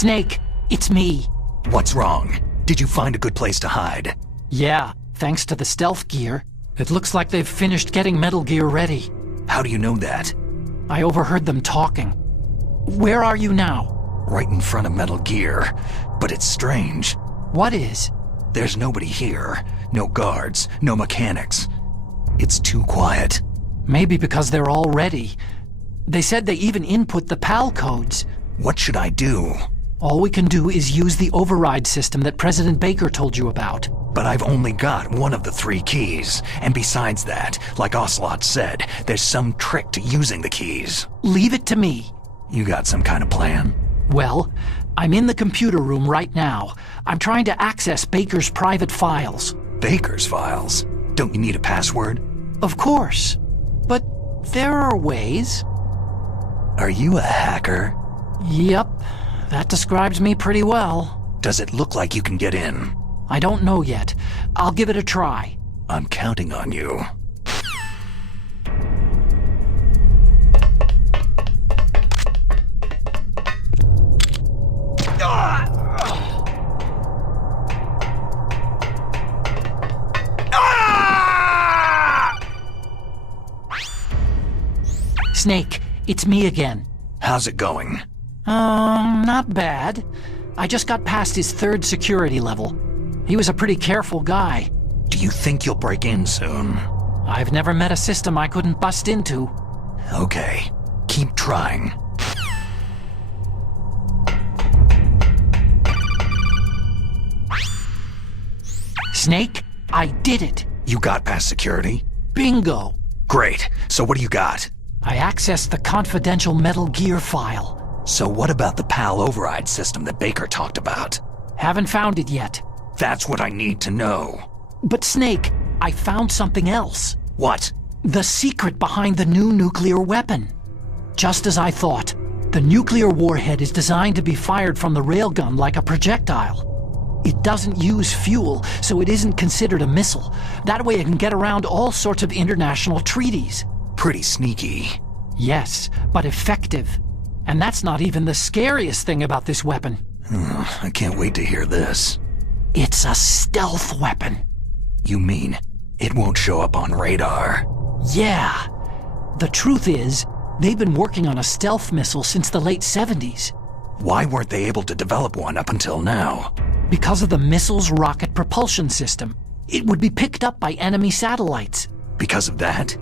Snake, it's me. What's wrong? Did you find a good place to hide? Yeah, thanks to the stealth gear. It looks like they've finished getting Metal Gear ready. How do you know that? I overheard them talking. Where are you now? Right in front of Metal Gear. But it's strange. What is? There's nobody here. No guards, no mechanics. It's too quiet. Maybe because they're all ready. They said they even input the PAL codes. What should I do? All we can do is use the override system that President Baker told you about. But I've only got one of the 3 keys. And besides that, like Ocelot said, there's some trick to using the keys. Leave it to me. You got some kind of plan? Well, I'm in the computer room right now. I'm trying to access Baker's private files. Baker's files? Don't you need a password? Of course. But there are ways. Are you a hacker? Yep. That describes me pretty well. Does it look like you can get in? I don't know yet. I'll give it a try. I'm counting on you. Snake, it's me again. How's it going? Not bad. I just got past his 3rd security level. He was a pretty careful guy. Do you think you'll break in soon? I've never met a system I couldn't bust into. Okay, keep trying. Snake, I did it. You got past security? Bingo. Great, so what do you got? I accessed the confidential Metal Gear file. So what about the PAL override system that Baker talked about? Haven't found it yet. That's what I need to know. But Snake, I found something else. What? The secret behind the new nuclear weapon. Just as I thought, the nuclear warhead is designed to be fired from the railgun like a projectile. It doesn't use fuel, so it isn't considered a missile. That way it can get around all sorts of international treaties. Pretty sneaky. Yes, but effective. And that's not even the scariest thing about this weapon. I can't wait to hear this. It's a stealth weapon. You mean it won't show up on radar? Yeah. The truth is, they've been working on a stealth missile since the late 70s. Why weren't they able to develop one up until now? Because of the missile's rocket propulsion system. It would be picked up by enemy satellites. Because of that?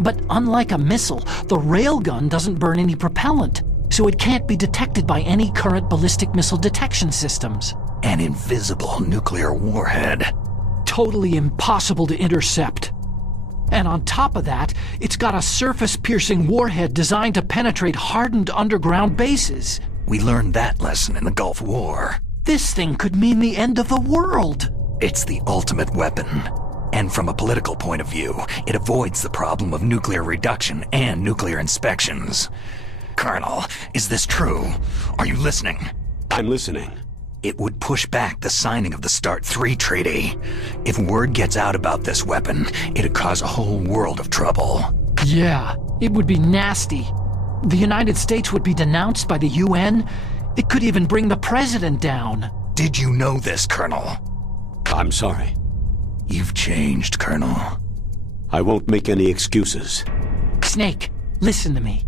But unlike a missile, the railgun doesn't burn any propellant, so it can't be detected by any current ballistic missile detection systems. An invisible nuclear warhead. Totally impossible to intercept. And on top of that, it's got a surface-piercing warhead designed to penetrate hardened underground bases. We learned that lesson in the Gulf War. This thing could mean the end of the world. It's the ultimate weapon. And from a political point of view, it avoids the problem of nuclear reduction and nuclear inspections. Colonel, is this true? Are you listening? I'm listening. It would push back the signing of the START 3 treaty. If word gets out about this weapon, it'd cause a whole world of trouble. Yeah, it would be nasty. The United States would be denounced by the UN. It could even bring the president down. Did you know this, Colonel? I'm sorry. You've changed, Colonel. I won't make any excuses. Snake, listen to me.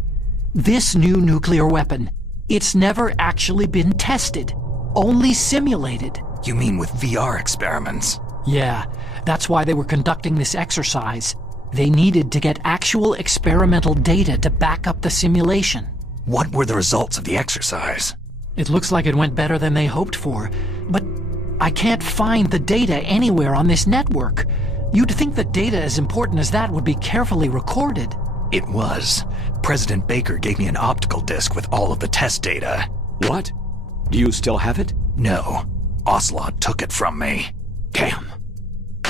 This new nuclear weapon, it's never actually been tested. Only simulated. You mean with VR experiments? Yeah, that's why they were conducting this exercise. They needed to get actual experimental data to back up the simulation. What were the results of the exercise? It looks like it went better than they hoped for, but I can't find the data anywhere on this network. You'd think that data as important as that would be carefully recorded. It was. President Baker gave me an optical disc with all of the test data. What? Do you still have it? No. Ocelot took it from me. Damn.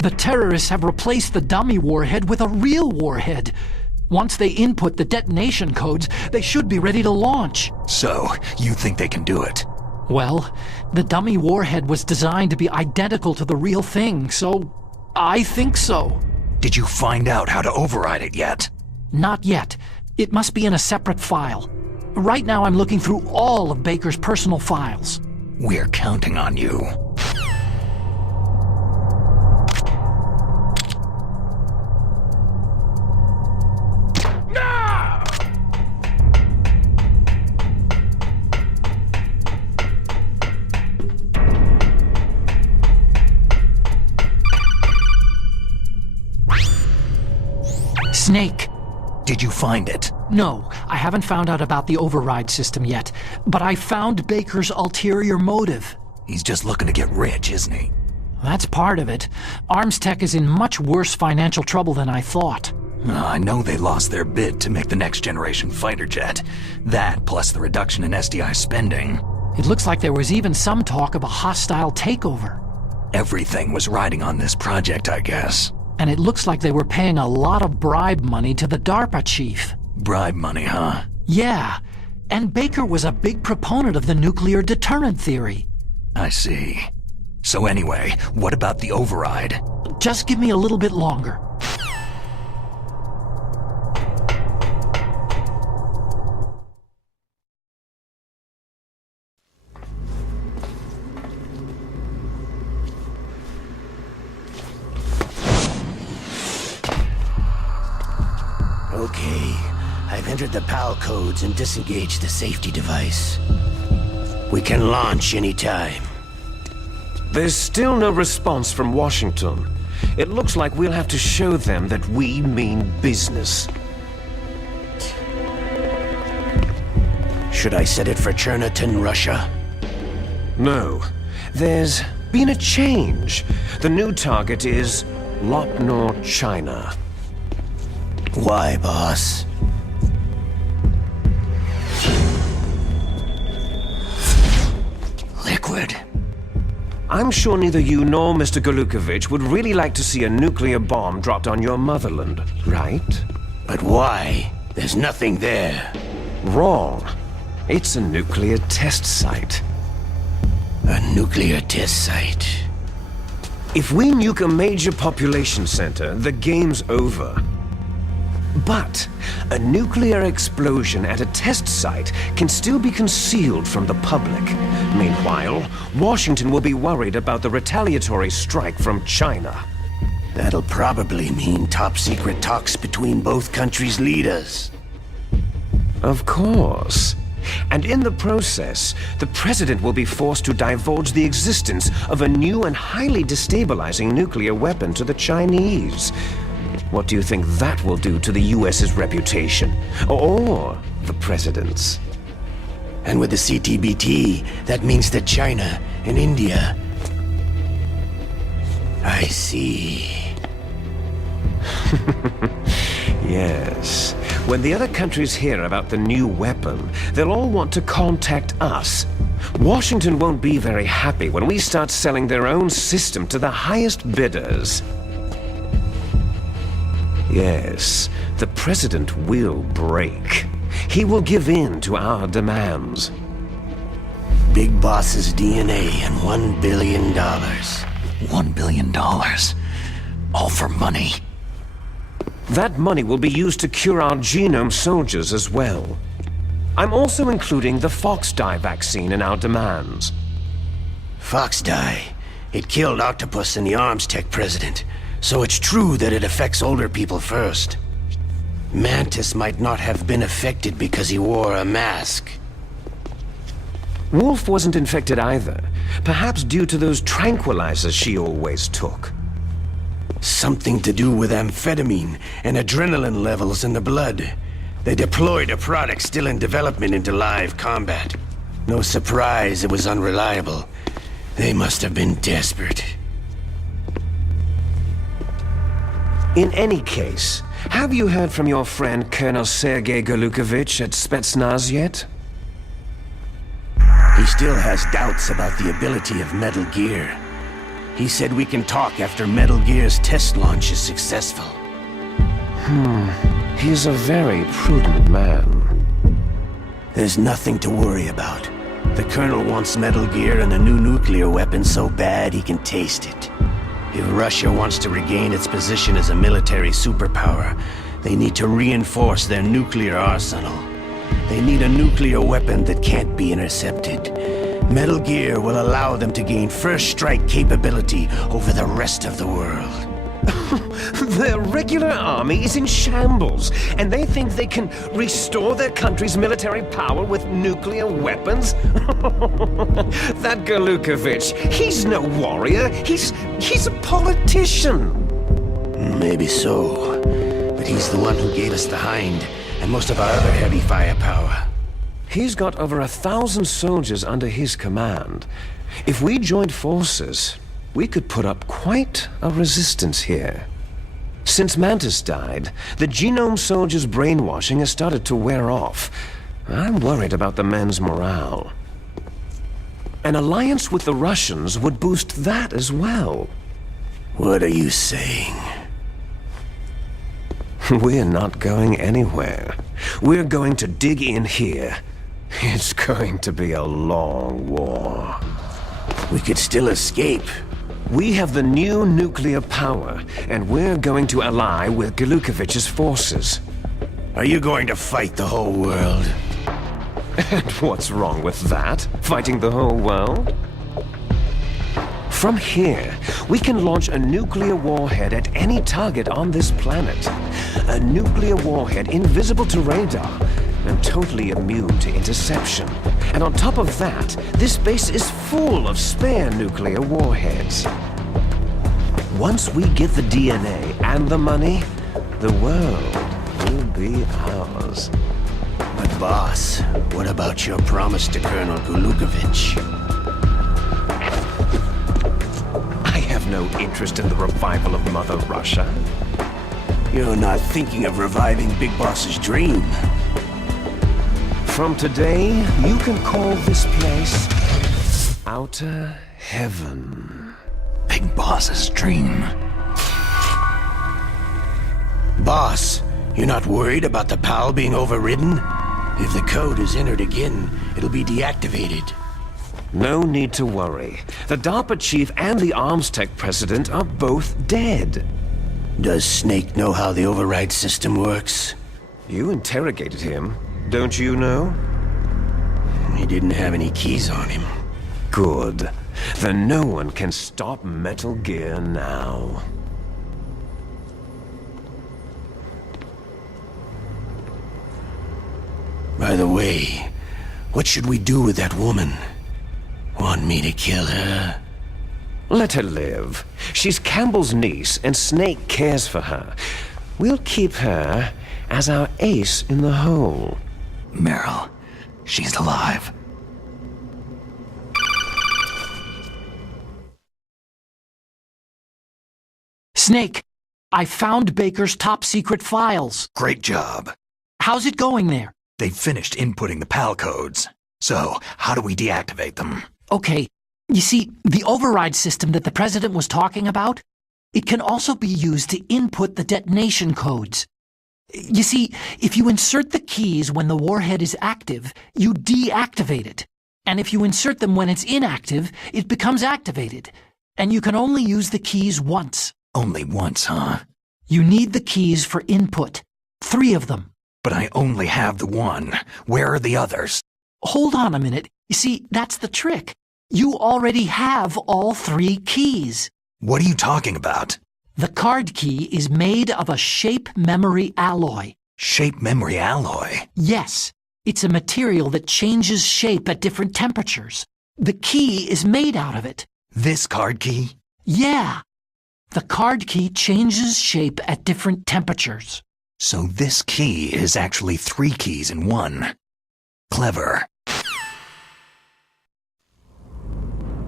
The terrorists have replaced the dummy warhead with a real warhead. Once they input the detonation codes, they should be ready to launch. So, you think they can do it? Well, the dummy warhead was designed to be identical to the real thing, so I think so. Did you find out how to override it yet? Not yet. It must be in a separate file. Right now I'm looking through all of Baker's personal files. We're counting on you. Snake. Did you find it? No, I haven't found out about the override system yet, but I found Baker's ulterior motive. He's just looking to get rich, isn't he? That's part of it. Arms Tech is in much worse financial trouble than I thought. I know they lost their bid to make the next generation fighter jet. That, plus the reduction in SDI spending. It looks like there was even some talk of a hostile takeover. Everything was riding on this project, I guess. And it looks like they were paying a lot of bribe money to the DARPA chief. Bribe money, huh? Yeah, and Baker was a big proponent of the nuclear deterrent theory. I see. So anyway, what about the override? Just give me a little bit longer. Okay, I've entered the PAL codes and disengaged the safety device. We can launch anytime. There's still no response from Washington. It looks like we'll have to show them that we mean business. Should I set it for Cherniton, Russia? No. There's been a change. The new target is Lopnor, China. Why, boss? Liquid. I'm sure neither you nor Mr. Golukovich would really like to see a nuclear bomb dropped on your motherland, right? But why? There's nothing there. Wrong. It's a nuclear test site. A nuclear test site. If we nuke a major population center, the game's over. But a nuclear explosion at a test site can still be concealed from the public. Meanwhile, Washington will be worried about the retaliatory strike from China. That'll probably mean top-secret talks between both countries' leaders. Of course. And in the process, the president will be forced to divulge the existence of a new and highly destabilizing nuclear weapon to the Chinese. What do you think that will do to the US's reputation? Or the president's? And with the CTBT, that means that China and India... I see. Yes. When the other countries hear about the new weapon, they'll all want to contact us. Washington won't be very happy when we start selling their own system to the highest bidders. Yes, the president will break. He will give in to our demands. Big Boss's DNA and $1 billion. $1 billion. All for money. That money will be used to cure our genome soldiers as well. I'm also including the Fox-Die vaccine in our demands. Fox-Die? It killed Octopus and the Arms Tech president. So it's true that it affects older people first. Mantis might not have been affected because he wore a mask. Wolf wasn't infected either. Perhaps due to those tranquilizers she always took. Something to do with amphetamine and adrenaline levels in the blood. They deployed a product still in development into live combat. No surprise it was unreliable. They must have been desperate. In any case, have you heard from your friend Colonel Sergei Golukovich at Spetsnaz yet? He still has doubts about the ability of Metal Gear. He said we can talk after Metal Gear's test launch is successful. He's a very prudent man. There's nothing to worry about. The Colonel wants Metal Gear and the new nuclear weapon so bad he can taste it. If Russia wants to regain its position as a military superpower, they need to reinforce their nuclear arsenal. They need a nuclear weapon that can't be intercepted. Metal Gear will allow them to gain first strike capability over the rest of the world. Their regular army is in shambles, and they think they can restore their country's military power with nuclear weapons? That Galukovich, he's no warrior. He's a politician. Maybe so, but he's the one who gave us the Hind and most of our other heavy firepower. He's got over 1,000 soldiers under his command. If we joined forces, we could put up quite a resistance here. Since Mantis died, the Genome Soldiers' brainwashing has started to wear off. I'm worried about the men's morale. An alliance with the Russians would boost that as well. What are you saying? We're not going anywhere. We're going to dig in here. It's going to be a long war. We could still escape. We have the new nuclear power, and we're going to ally with Galukovich's forces. Are you going to fight the whole world? And what's wrong with that? Fighting the whole world? From here, we can launch a nuclear warhead at any target on this planet. A nuclear warhead invisible to radar and totally immune to interception. And on top of that, this base is full of spare nuclear warheads. Once we get the DNA and the money, the world will be ours. But boss, what about your promise to Colonel Galukovich? I have no interest in the revival of Mother Russia. You're not thinking of reviving Big Boss's dream. From today, you can call this place Outer Heaven. Big Boss's dream. Boss, you're not worried about the PAL being overridden? If the code is entered again, it'll be deactivated. No need to worry. The DARPA chief and the arms tech president are both dead. Does Snake know how the override system works? You interrogated him, don't you know? He didn't have any keys on him. Good. Then no one can stop Metal Gear now. By the way, what should we do with that woman? Want me to kill her? Let her live. She's Campbell's niece, and Snake cares for her. We'll keep her as our ace in the hole. Meryl, she's alive. Snake, I found Baker's top-secret files. Great job. How's it going there? They've finished inputting the PAL codes. So, how do we deactivate them? Okay, you see, the override system that the President was talking about, it can also be used to input the detonation codes. You see, if you insert the keys when the warhead is active, you deactivate it. And if you insert them when it's inactive, it becomes activated. And you can only use the keys once. Only once, huh? You need the keys for input. 3 of them. But I only have the one. Where are the others? Hold on a minute. You see, that's the trick. You already have all 3 keys. What are you talking about? The card key is made of a shape memory alloy. Shape memory alloy? Yes, it's a material that changes shape at different temperatures. The key is made out of it. This card key? Yeah. The card key changes shape at different temperatures. So this key is actually 3 keys in one. Clever.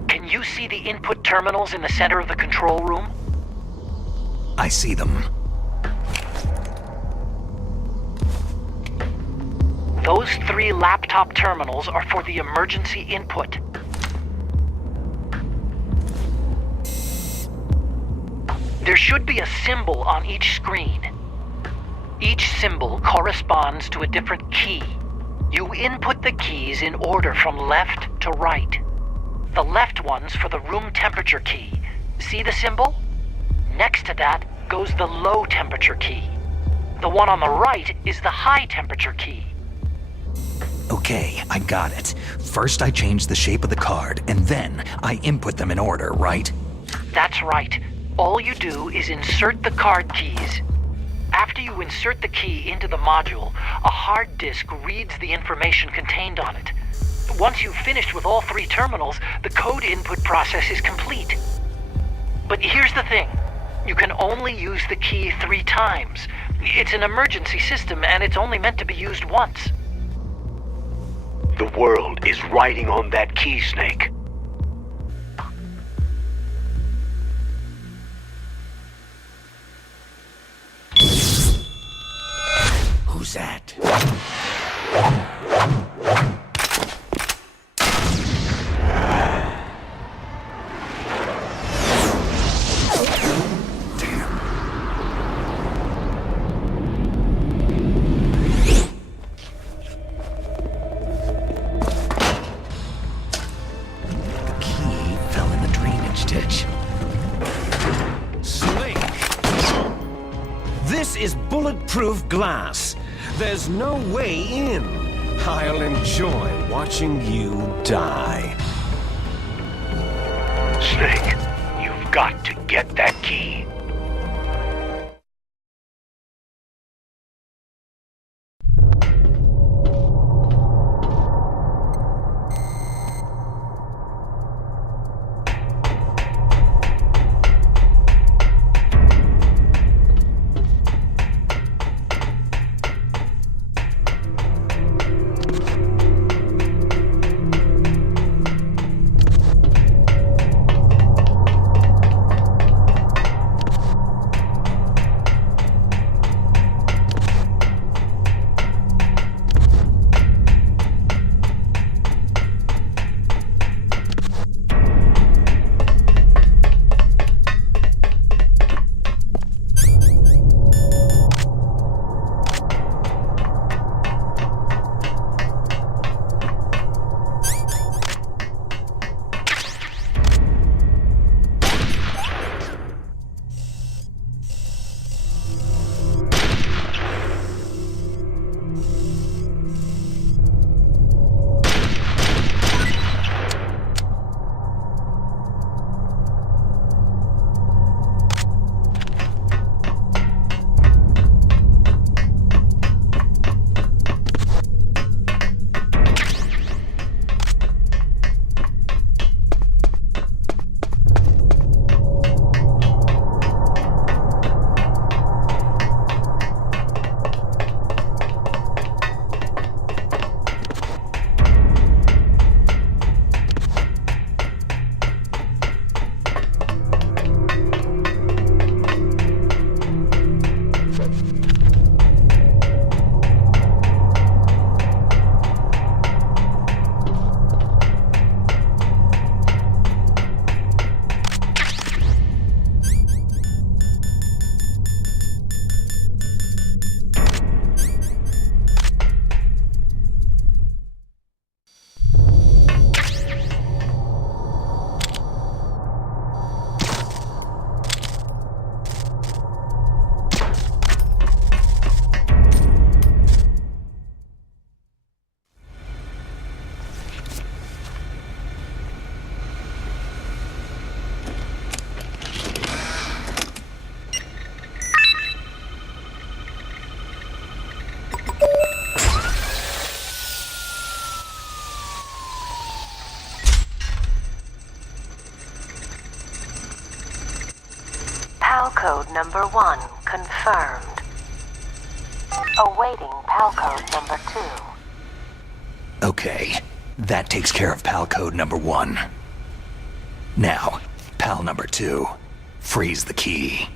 Can you see the input terminals in the center of the control room? I see them. Those 3 laptop terminals are for the emergency input. There should be a symbol on each screen. Each symbol corresponds to a different key. You input the keys in order from left to right. The left one's for the room temperature key. See the symbol? Next to that goes the low temperature key. The one on the right is the high temperature key. Okay, I got it. First I change the shape of the card, and then I input them in order, right? That's right. All you do is insert the card keys. After you insert the key into the module, a hard disk reads the information contained on it. Once you've finished with all 3 terminals, the code input process is complete. But here's the thing. You can only use the key 3 times. It's an emergency system, and it's only meant to be used once. The world is riding on that key, Snake. Who's that? This is bulletproof glass. There's no way in. I'll enjoy watching you die. Snake, you've got to get that key. PAL code number 1 confirmed. Awaiting PAL code number 2. Okay, that takes care of PAL code number 1. Now, PAL number 2. Freeze the key.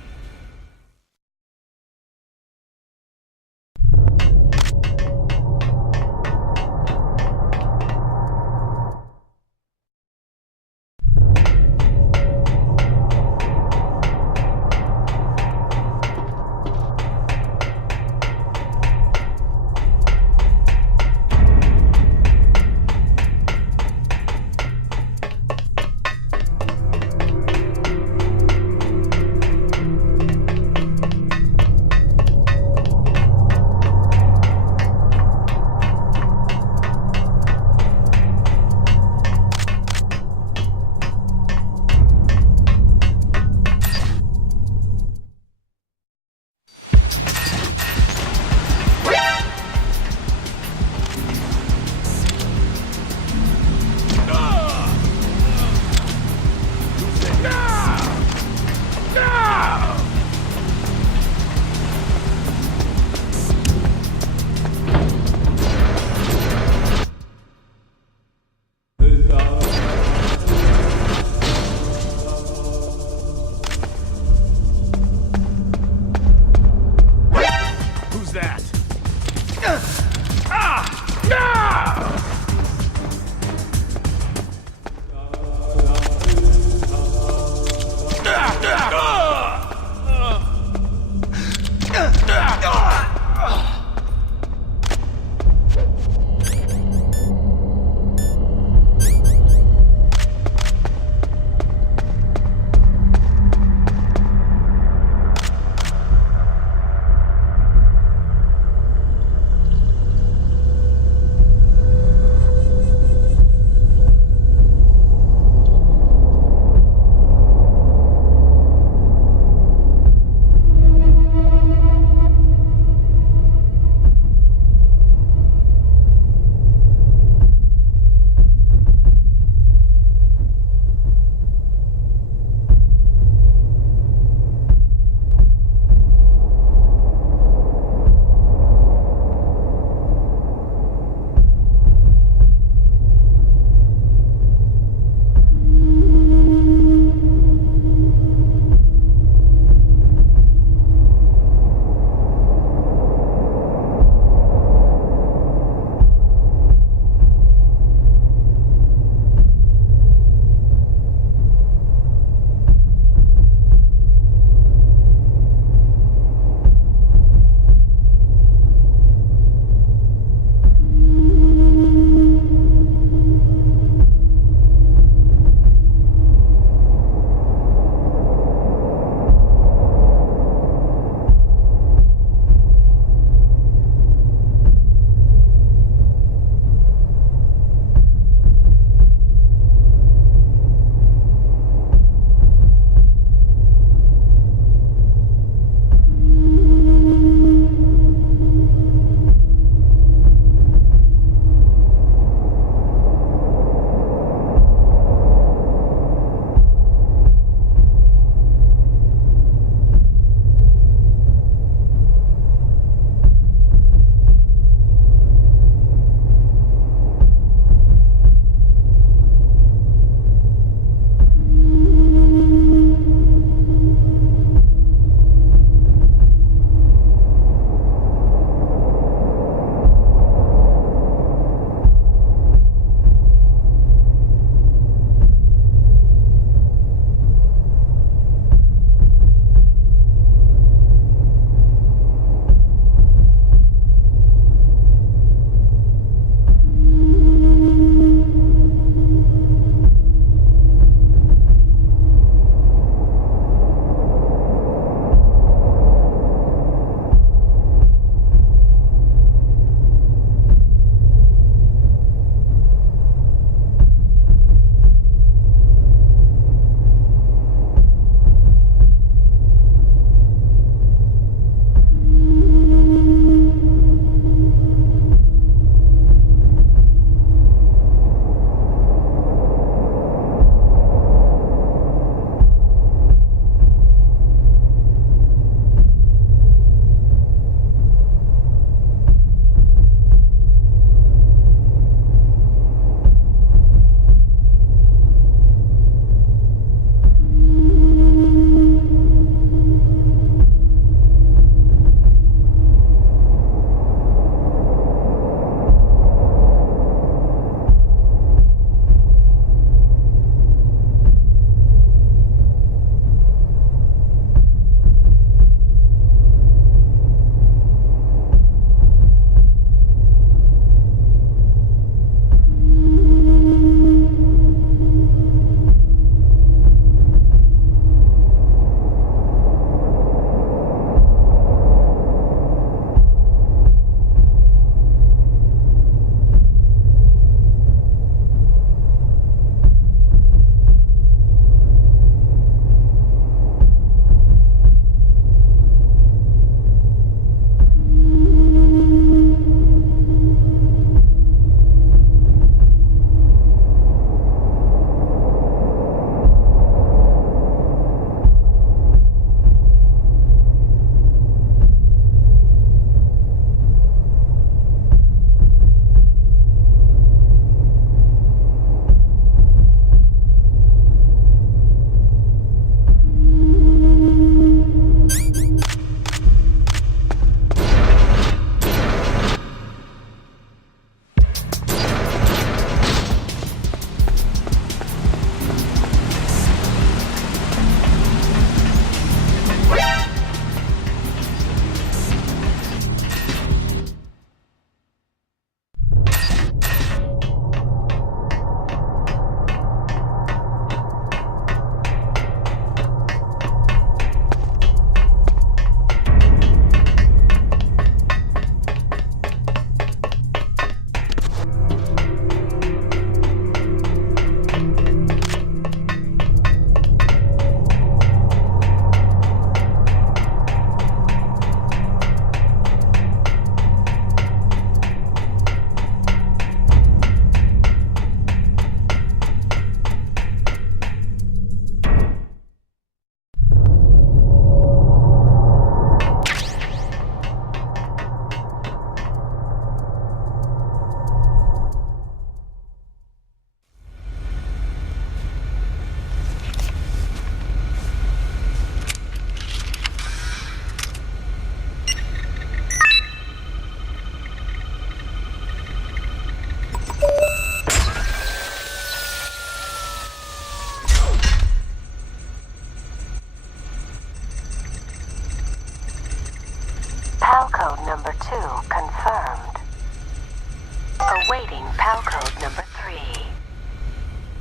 Awaiting PAL code number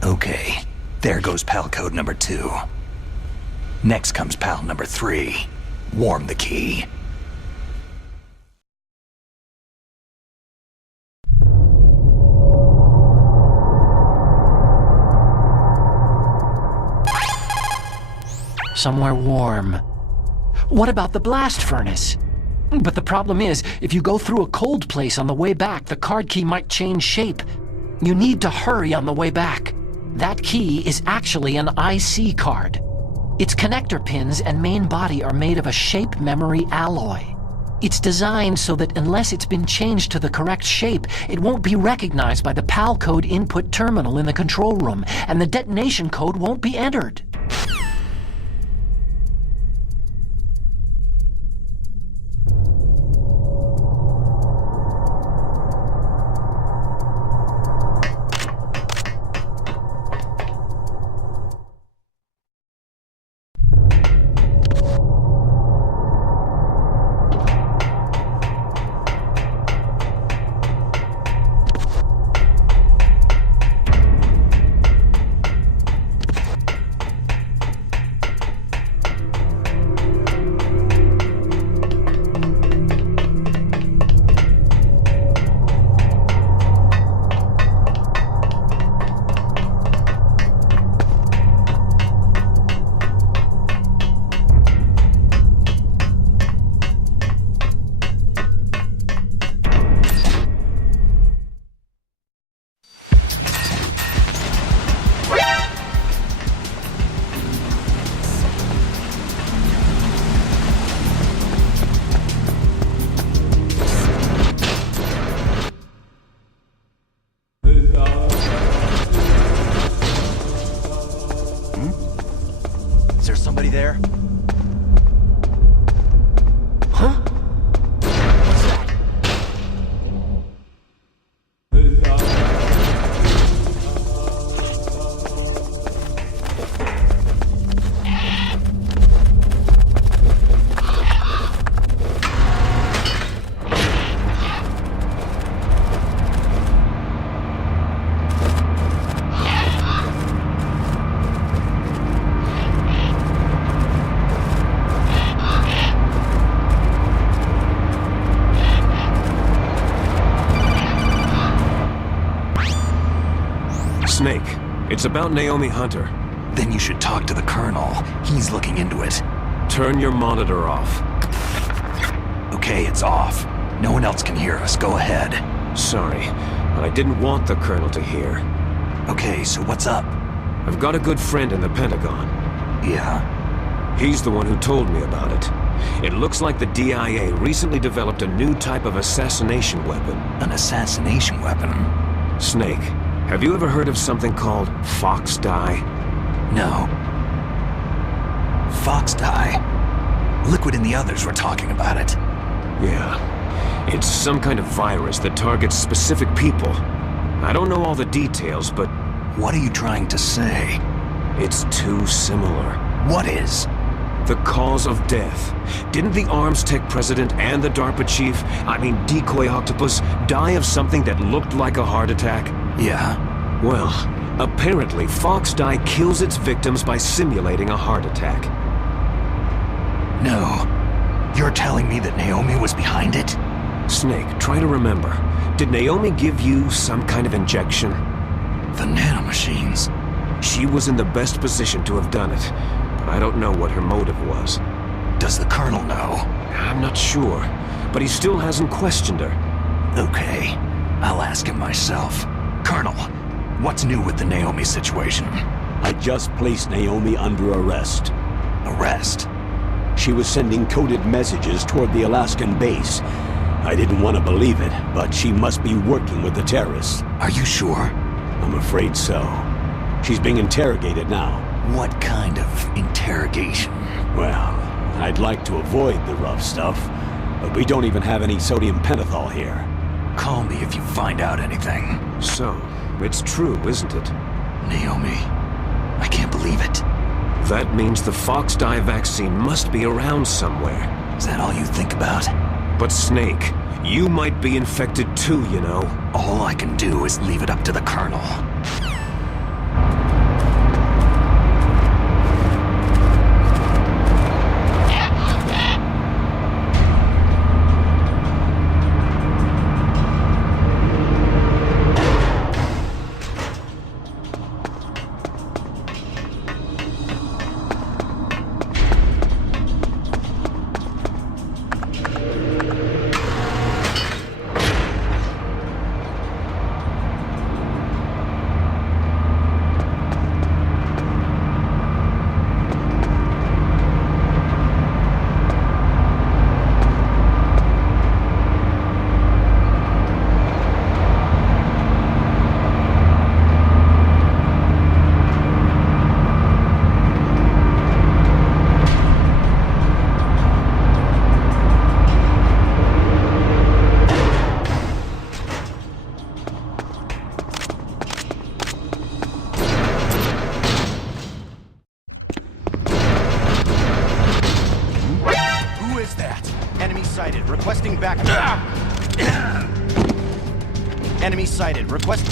3. Okay, there goes PAL code number 2. Next comes PAL number 3. Warm the key. Somewhere warm. What about the blast furnace? But the problem is, if you go through a cold place on the way back, the card key might change shape. You need to hurry on the way back. That key is actually an IC card. Its connector pins and main body are made of a shape memory alloy. It's designed so that unless it's been changed to the correct shape, it won't be recognized by the PAL code input terminal in the control room, and the detonation code won't be entered. Is there somebody there? Huh? What's that? Snake, it's about Naomi Hunter. Then you should talk to the Colonel. He's looking into it. Turn your monitor off. Okay, it's off. No one else can hear us. Go ahead. Sorry, but I didn't want the Colonel to hear. Okay, so what's up? I've got a good friend in the Pentagon. Yeah? He's the one who told me about it. It looks like the DIA recently developed a new type of assassination weapon. An assassination weapon? Snake, have you ever heard of something called Fox Dye? No. Fox dye? Liquid and the others were talking about it. Yeah. It's some kind of virus that targets specific people. I don't know all the details, but What are you trying to say? it's too similar. What is? The cause of death. Didn't the Arms Tech president and the DARPA chief, Decoy Octopus, die of something that looked like a heart attack? Yeah? Well, apparently Fox Dye kills its victims by simulating a heart attack. No. You're telling me that Naomi was behind it? Snake, try to remember. Did Naomi give you some kind of injection? The nanomachines. She was in the best position to have done it, but I don't know what her motive was. Does the Colonel know? I'm not sure, but he still hasn't questioned her. Okay. I'll ask him myself. Colonel, what's new with the Naomi situation? I just placed Naomi under arrest. Arrest? She was sending coded messages toward the Alaskan base. I didn't want to believe it, but she must be working with the terrorists. Are you sure? I'm afraid so. She's being interrogated now. What kind of interrogation? Well, I'd like to avoid the rough stuff, but we don't even have any sodium pentothal here. Call me if you find out anything. So, it's true, isn't it? Naomi, I can't believe it. That means the Fox Dye vaccine must be around somewhere. Is that all you think about? But Snake, You might be infected too, you know. All I can do is leave it up to the Colonel. Requesting backup. Enemy sighted. Request.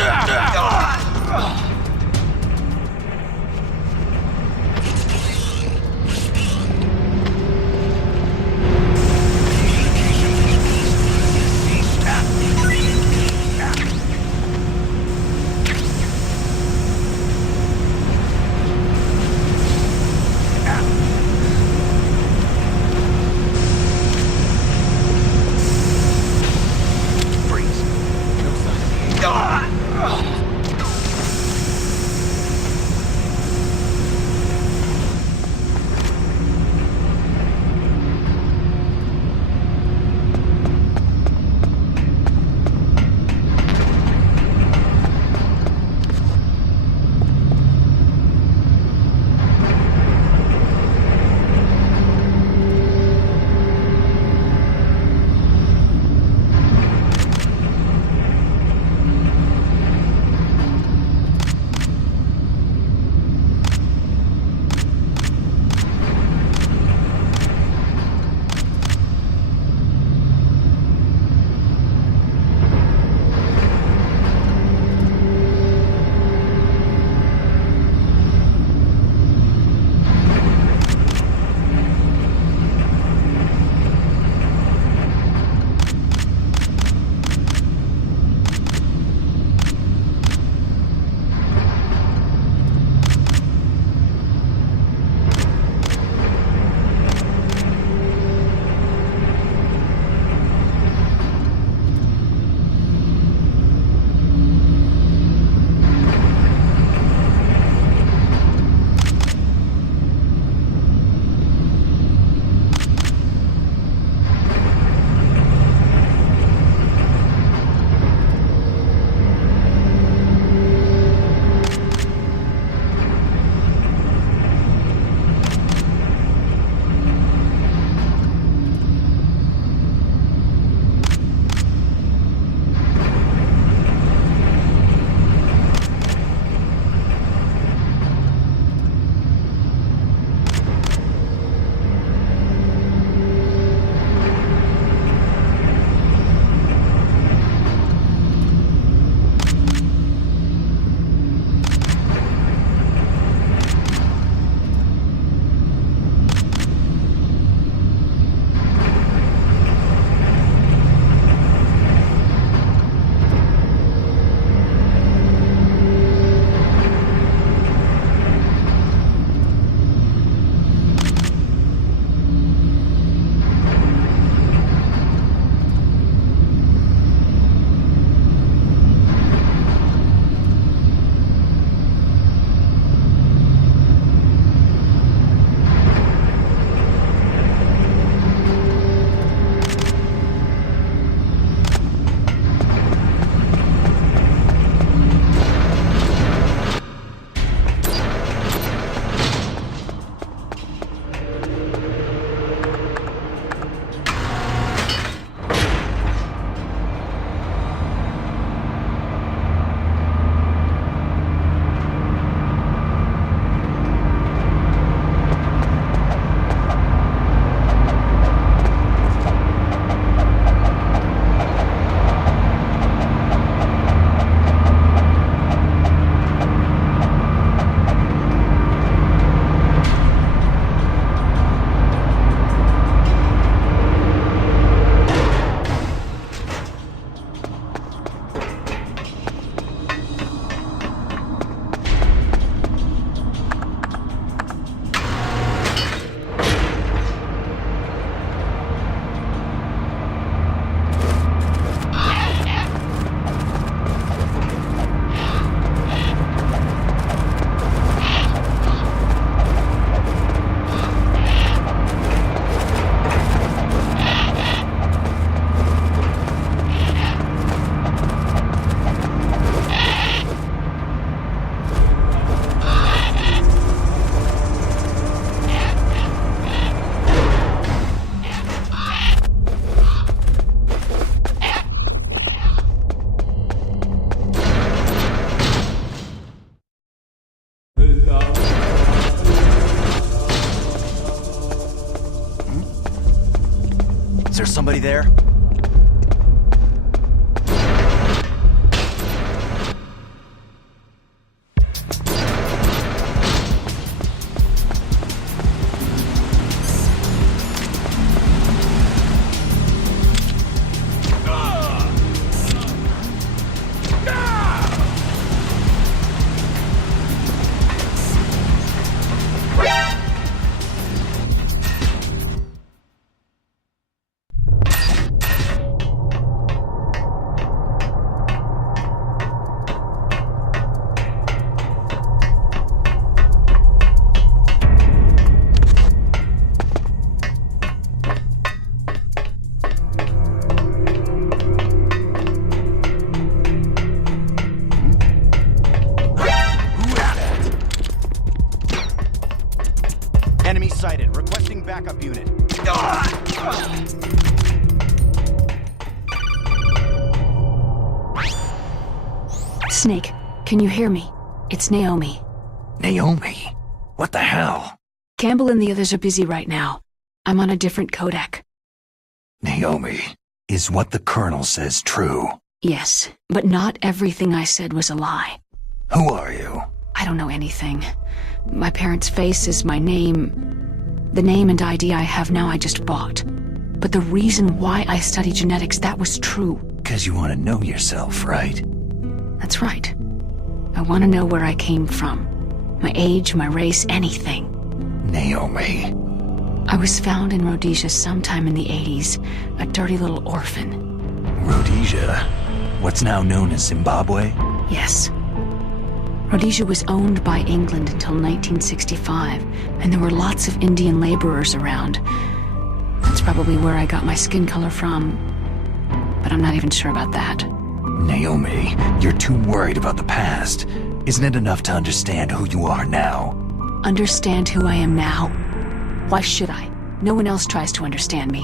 Somebody there? Enemy sighted. Requesting backup unit. Snake, can you hear me? It's Naomi. Naomi? What the hell? Campbell and the others are busy right now. I'm on a different codec. Naomi, is what the Colonel says true? Yes, but not everything I said was a lie. Who are you? I don't know anything. My parents' face is my name. The name and ID I have now I just bought. But the reason why I study genetics, that was true. 'Cause you want to know yourself, right? That's right. I want to know where I came from. My age, my race, anything. Naomi. I was found in Rhodesia sometime in the 80s, a dirty little orphan. Rhodesia? What's now known as Zimbabwe? Yes. Rhodesia was owned by England until 1965, and there were lots of Indian laborers around. That's probably where I got my skin color from, but I'm not even sure about that. Naomi, you're too worried about the past. Isn't it enough to understand who you are now? Understand who I am now? Why should I? No one else tries to understand me.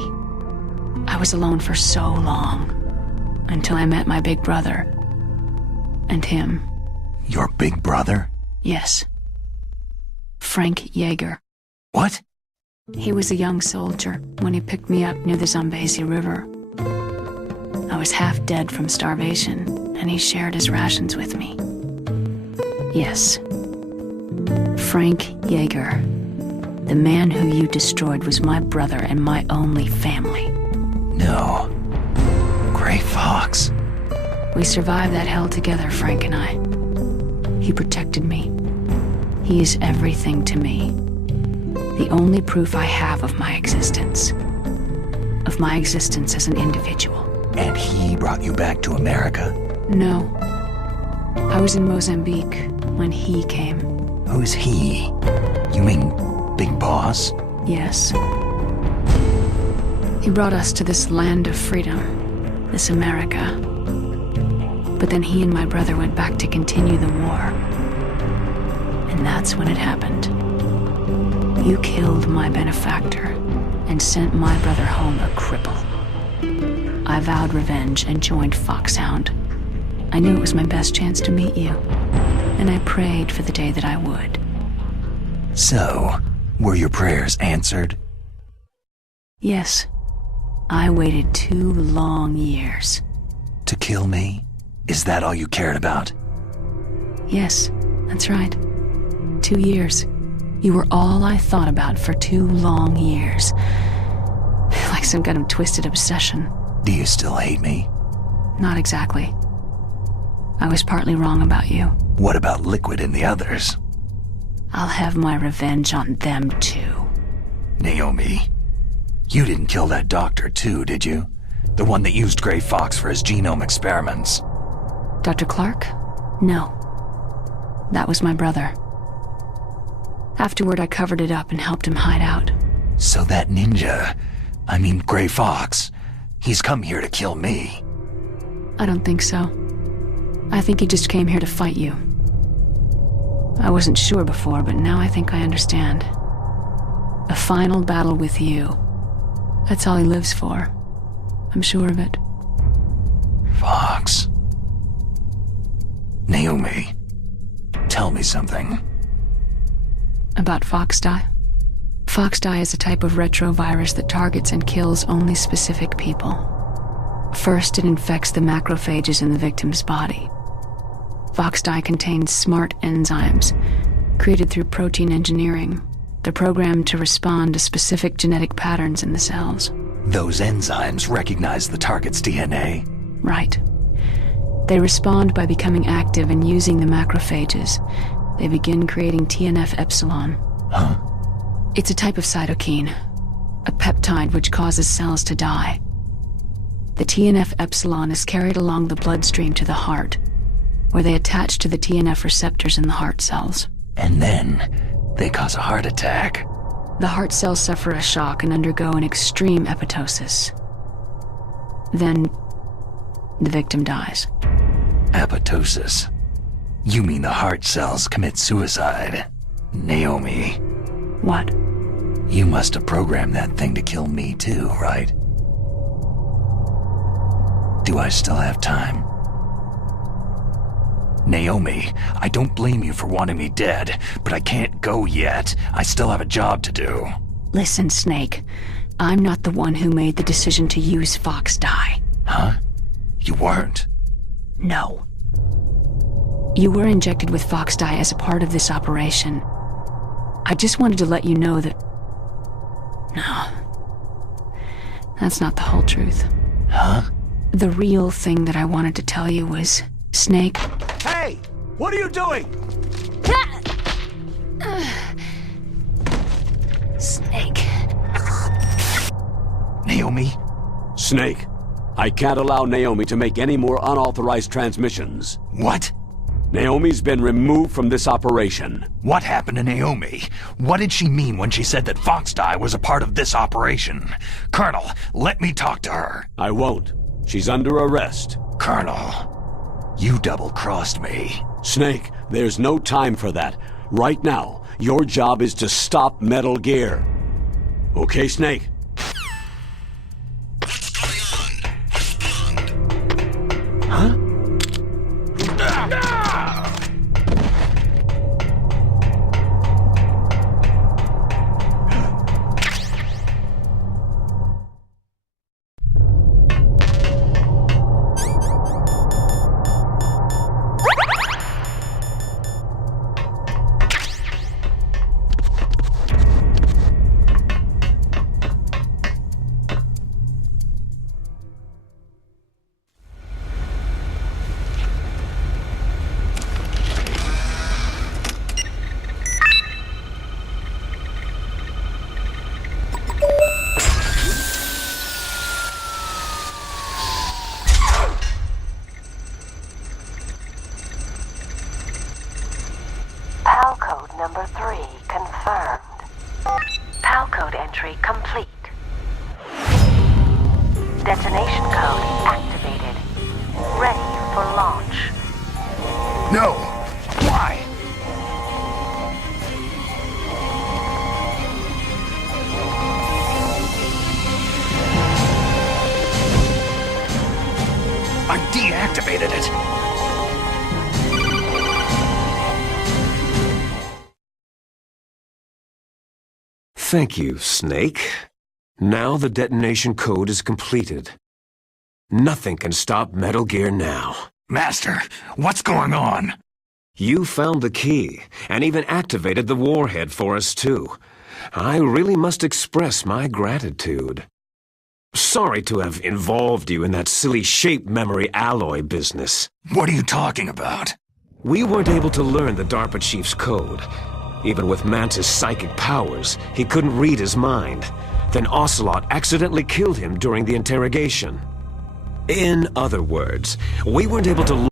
I was alone for so long, until I met my big brother. And him. Your big brother? Yes. Frank Yeager. What? He was a young soldier when he picked me up near the Zambezi River. I was half dead from starvation, and he shared his rations with me. Yes. Frank Yeager. The man who you destroyed was my brother and my only family. No. Gray Fox. We survived that hell together, Frank and I. He protected me. He is everything to me. The only proof I have of my existence. Of my existence as an individual. And he brought you back to America? No. I was in Mozambique when he came. Who's he? You mean Big Boss? Yes. He brought us to this land of freedom, this America. But then he and my brother went back to continue the war. And that's when it happened. You killed my benefactor and sent my brother home a cripple. I vowed revenge and joined Foxhound. I knew it was my best chance to meet you, and I prayed for the day that I would. So, were your prayers answered? Yes. I waited 2 long years. To kill me? Is that all you cared about? Yes, that's right. 2 years. You were all I thought about for 2 long years. Like some kind of twisted obsession. Do you still hate me? Not exactly. I was partly wrong about you. What about Liquid and the others? I'll have my revenge on them too. Naomi, you didn't kill that doctor too, did you? The one that used Gray Fox for his genome experiments. Dr. Clark? No. That was my brother. Afterward, I covered it up and helped him hide out. So that ninja, I mean Gray Fox, he's come here to kill me. I don't think so. I think he just came here to fight you. I wasn't sure before, but now I think I understand. A final battle with you. That's all he lives for. I'm sure of it. Fox. Naomi, tell me something. About Fox die? Foxdie is a type of retrovirus that targets and kills only specific people. First, it infects the macrophages in the victim's body. Foxdie contains smart enzymes, created through protein engineering. They're programmed to respond to specific genetic patterns in the cells. Those enzymes recognize the target's DNA? Right. They respond by becoming active and using the macrophages. They begin creating TNF-epsilon. Huh? It's a type of cytokine, a peptide which causes cells to die. The TNF-epsilon is carried along the bloodstream to the heart, where they attach to the TNF receptors in the heart cells. And then they cause a heart attack. The heart cells suffer a shock and undergo an extreme apoptosis. Then, the victim dies. Apoptosis? You mean the heart cells commit suicide? Naomi. What? You must have programmed that thing to kill me too, right? Do I still have time? Naomi, I don't blame you for wanting me dead, but I can't go yet. I still have a job to do. Listen, Snake. I'm not the one who made the decision to use Foxdie. Huh? You weren't? No. You were injected with Foxdie as a part of this operation. I just wanted to let you know that... No. That's not the whole truth. Huh? The real thing that I wanted to tell you was... Snake... Hey! What are you doing? Snake... Naomi? Snake, I can't allow Naomi to make any more unauthorized transmissions. What? Naomi's been removed from this operation. What happened to Naomi? What did she mean when she said that Foxdie was a part of this operation? Colonel, let me talk to her. I won't. She's under arrest. Colonel, you double-crossed me. Snake, there's no time for that. Right now, your job is to stop Metal Gear. Okay, Snake? What's going on? Respond. Huh? PAL code number 3 confirmed. PAL code entry complete. Detonation code activated. Ready for launch. No! Why? I deactivated it. Thank you, Snake. Now the detonation code is completed. Nothing can stop Metal Gear now. Master, what's going on? You found the key, and even activated the warhead for us too. I really must express my gratitude. Sorry to have involved you in that silly shape memory alloy business. What are you talking about? We weren't able to learn the DARPA chief's code. Even with Mantis' psychic powers, he couldn't read his mind. Then Ocelot accidentally killed him during the interrogation. In other words, we weren't able to...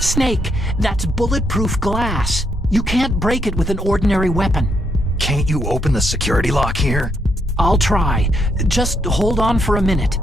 Snake, that's bulletproof glass. You can't break it with an ordinary weapon. Can't you open the security lock here? I'll try. Just hold on for a minute.